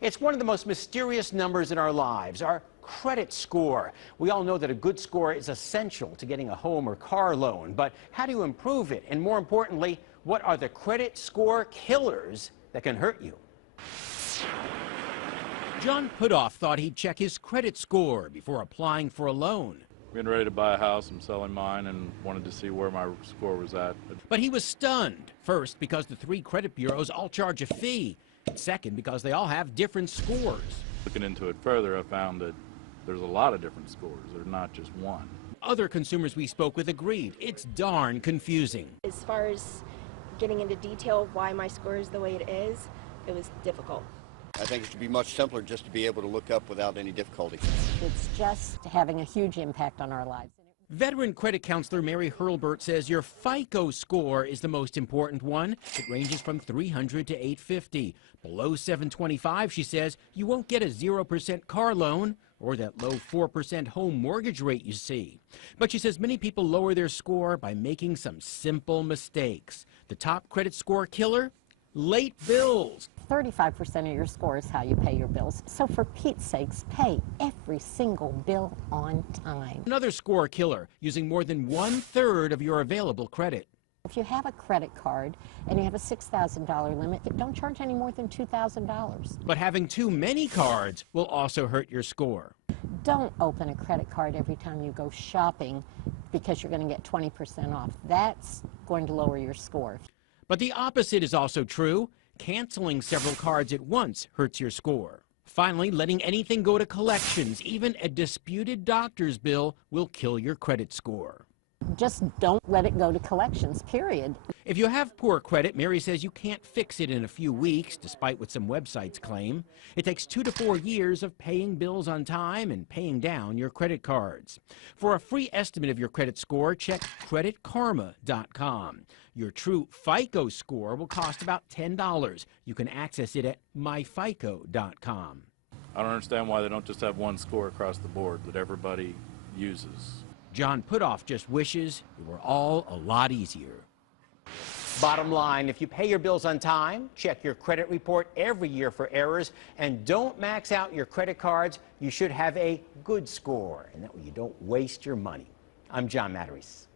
It's one of the most mysterious numbers in our lives, our credit score. We all know that a good score is essential to getting a home or car loan, but how do you improve it? And more importantly, what are the credit score killers that can hurt you? John Putoff thought he'd check his credit score before applying for a loan. Getting ready to buy a house, I'm selling mine and wanted to see where my score was at. But he was stunned. First, because the 3 credit bureaus all charge a fee. And second, because they all have different scores. Looking into it further, I found that there's a lot of different scores. They're not just one. Other consumers we spoke with agreed it's darn confusing. As far as getting into detail of why my score is the way it is, it was difficult. I think it should be much simpler just to be able to look up without any difficulty. It's just having a huge impact on our lives. Veteran credit counselor Mary Hurlburt says your FICO score is the most important one. It ranges from 300 to 850. Below 725, she says, you won't get a 0% car loan or that low 4% home mortgage rate you see. But she says many people lower their score by making some simple mistakes. The top credit score killer? Late bills. 35% of your score is how you pay your bills. So for Pete's sakes, pay every single bill on time. Another score killer, using more than 1/3 of your available credit. If you have a credit card and you have a $6,000 limit, don't charge any more than $2,000. But having too many cards will also hurt your score. Don't open a credit card every time you go shopping because you're going to get 20% off. That's going to lower your score. But the opposite is also true. Canceling several cards at once hurts your score. Finally, letting anything go to collections, even a disputed doctor's bill, will kill your credit score. Just don't let it go to collections, period. If you have poor credit, Mary says you can't fix it in a few weeks, despite what some websites claim. It takes 2 to 4 years of paying bills on time and paying down your credit cards. For a free estimate of your credit score, check creditkarma.com. Your true FICO score will cost about $10. You can access it at myfico.com. I don't understand why they don't just have one score across the board that everybody uses. John Putoff just wishes it were all a lot easier. Bottom line, if you pay your bills on time, check your credit report every year for errors, and don't max out your credit cards, you should have a good score, and that way you don't waste your money. I'm John Matarese.